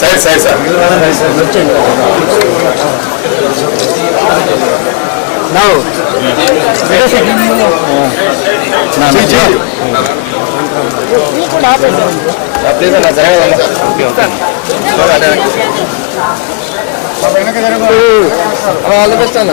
Side side sir please అన్న జరగదు all the best అన్న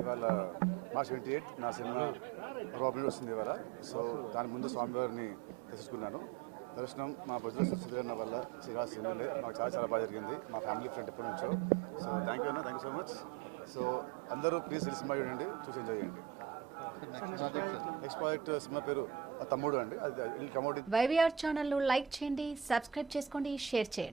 ఇవాళ మార్చ్ ట్వంటీ ఎయిట్ నా సినిమా రాబిన్ వస్తుంది ఇవాళ. సో దాని ముందు స్వామివారిని తెలుసుకున్నాను దర్శనం మా భుజల సుధీరన్న వల్ల శ్రీరాజ్ సినిమాలే మాకు చాలా చాలా బాగా జరిగింది. మా ఫ్యామిలీ ఫ్రెండ్ ఎప్పటి నుంచో. సో థ్యాంక్ యూ అన్న thank you so much. So అందరూ ప్లీజ్ ఈ సినిమా చూడండి చూసి ఎంజాయ్ చేయండి. నెక్స్ట్ ప్రాజెక్ట్ సినిమా పేరు తమ్ముడు అండి అది కమౌట్ వైవీఆర్ ఛానల్ను లైక్ చేయండి సబ్స్క్రైబ్ చేసుకోండి షేర్ చేయండి.